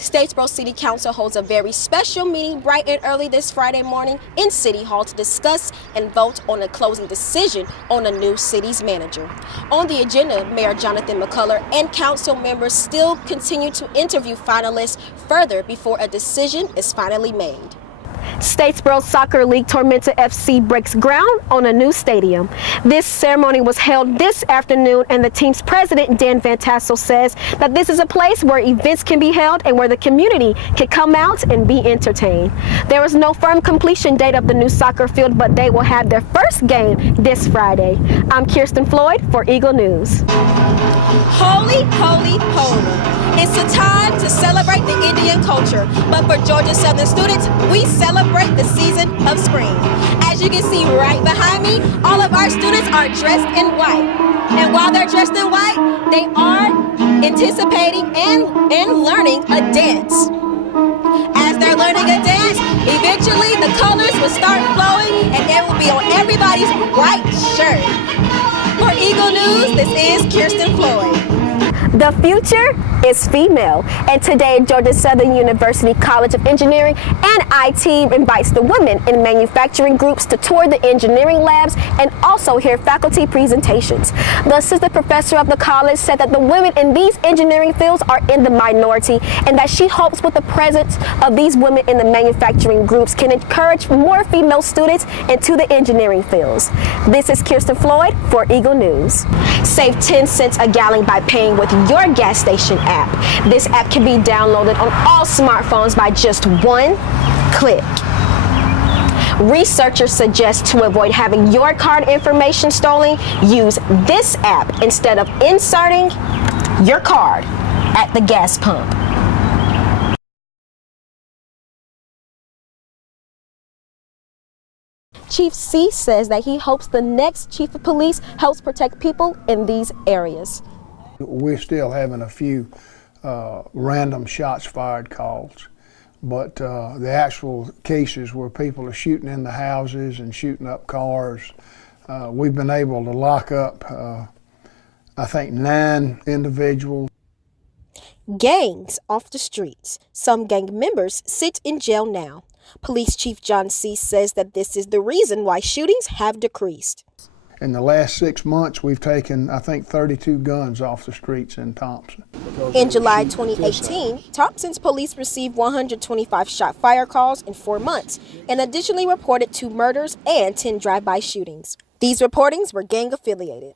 Statesboro City Council holds a very special meeting bright and early this Friday morning in City Hall to discuss and vote on a closing decision on a new city's manager. On the agenda, Mayor Jonathan McCullough and council members still continue to interview finalists further before a decision is finally made. Statesboro Soccer League Tormenta FC breaks ground on a new stadium. This ceremony was held this afternoon, and the team's president, Dan Van Tassel, says that this is a place where events can be held and where the community can come out and be entertained. There is no firm completion date of the new soccer field, but they will have their first game this Friday. I'm Kirsten Floyd for Eagle News. Holy, holy, holy. It's a time to celebrate the Indian culture, but for Georgia Southern students, we celebrate the season of spring. As you can see right behind me, all of our students are dressed in white. And while they're dressed in white, they are anticipating and learning a dance. As they're learning a dance, eventually the colors will start flowing and it will be on everybody's white shirt. For Eagle News, this is Kirsten Floyd. The future is female, and today Georgia Southern University College of Engineering and IT invites the women in manufacturing groups to tour the engineering labs and also hear faculty presentations. The assistant professor of the college said that the women in these engineering fields are in the minority and that she hopes with the presence of these women in the manufacturing groups can encourage more female students into the engineering fields. This is Kirsten Floyd for Eagle News. Save 10 cents a gallon by paying with your gas station app. This app can be downloaded on all smartphones by just one click. Researchers suggest to avoid having your card information stolen, use this app instead of inserting your card at the gas pump. Chief C says that he hopes the next chief of police helps protect people in these areas. We're still having a few random shots fired calls, but the actual cases where people are shooting in the houses and shooting up cars, we've been able to lock up, I think, 9 individuals. Gangs off the streets. Some gang members sit in jail now. Police Chief John C. says that this is the reason why shootings have decreased. In the last 6 months, we've taken, I think, 32 guns off the streets in Thompson. In July 2018, Thompson's police received 125 shot fire calls in 4 months and additionally reported 2 murders and 10 drive-by shootings. These reportings were gang affiliated.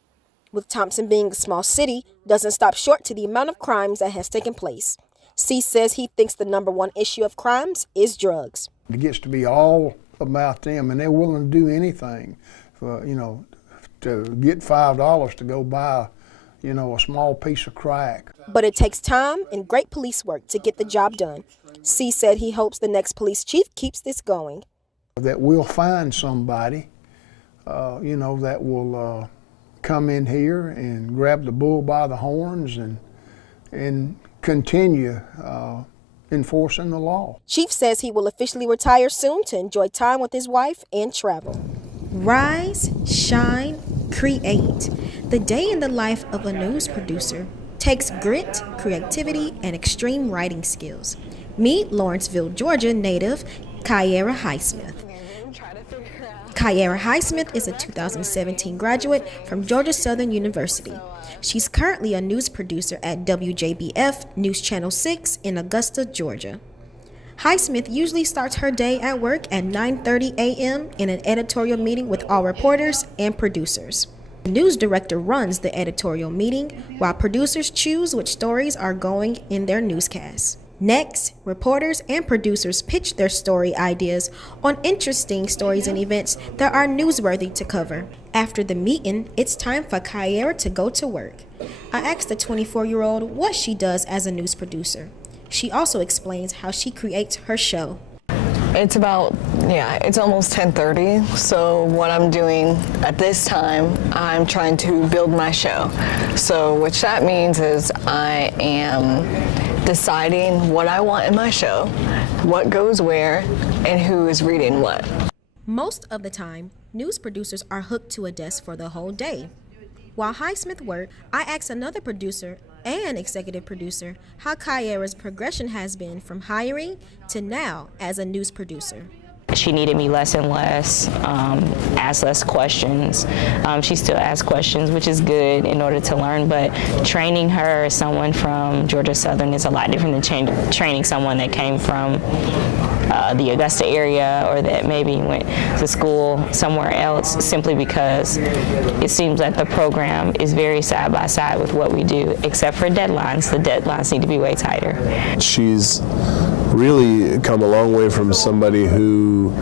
With Thompson being a small city, doesn't stop short to the amount of crimes that has taken place. C says he thinks the #1 issue of crimes is drugs. It gets to be all about them, and they're willing to do anything for, to get $5 to go buy, a small piece of crack. But it takes time and great police work to get the job done. C said he hopes the next police chief keeps this going. That we'll find somebody, that will come in here and grab the bull by the horns and continue enforcing the law. Chief says he will officially retire soon to enjoy time with his wife and travel. Rise, shine, create. The day in the life of a news producer takes grit, creativity, and extreme writing skills. Meet Lawrenceville, Georgia native Kyara Highsmith. Kyara Highsmith is a 2017 graduate from Georgia Southern University. She's currently a news producer at WJBF News Channel 6 in Augusta, Georgia. Highsmith usually starts her day at work at 9:30 a.m. in an editorial meeting with all reporters and producers. The news director runs the editorial meeting while producers choose which stories are going in their newscasts. Next, reporters and producers pitch their story ideas on interesting stories and events that are newsworthy to cover. After the meeting, it's time for Kyara to go to work. I asked the 24-year-old what she does as a news producer. She also explains how she creates her show. It's it's almost 10:30, so what I'm doing at this time, I'm trying to build my show. So which that means is I am deciding what I want in my show, what goes where, and who is reading what. Most of the time, news producers are hooked to a desk for the whole day. While Highsmith worked, I asked another producer and executive producer how Kyara's progression has been from hiring to now as a news producer. She needed me less and less, asked less questions. She still asks questions, which is good in order to learn, but training her as someone from Georgia Southern is a lot different than training someone that came from the Augusta area or that maybe went to school somewhere else, simply because it seems that the program is very side by side with what we do, except for deadlines. The deadlines need to be way tighter. She's really come a long way from somebody who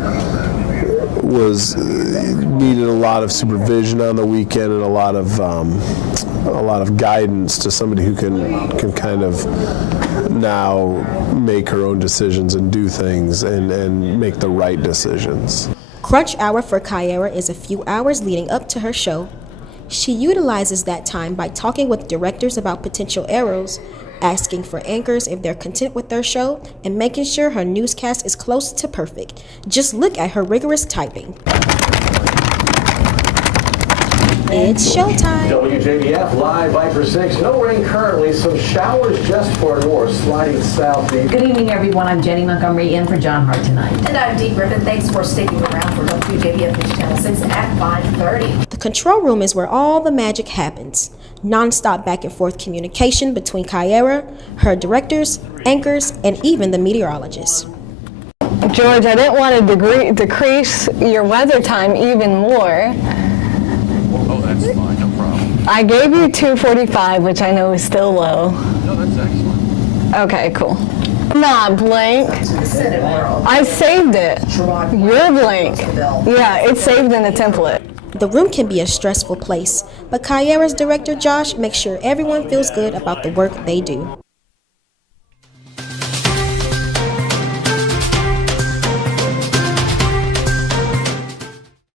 needed a lot of supervision on the weekend and a lot of guidance to somebody who can kind of now make her own decisions and do things and make the right decisions. Crunch hour for Kyara is a few hours leading up to her show. She utilizes that time by talking with directors about potential errors, asking for anchors if they're content with their show, and making sure her newscast is close to perfect. Just look at her rigorous typing. It's showtime. WJBF live Viper 6. No rain currently, some showers just for north, sliding south. Good evening, everyone. I'm Jenny Montgomery in for John Hart tonight. And I'm Dee Griffin. Thanks for sticking around for WJBF News Channel 6 at 5:30. The control room is where all the magic happens. Non-stop back and forth communication between Kyara, her directors, anchors, and even the meteorologists. George, I didn't want to decrease your weather time even more. Oh, that's fine, no problem. I gave you 2:45, which I know is still low. No, that's excellent. Okay, cool. Not blank. I saved it. You're blank. Yeah, it's saved in the template. The room can be a stressful place, but Kyara's director Josh makes sure everyone feels good about the work they do.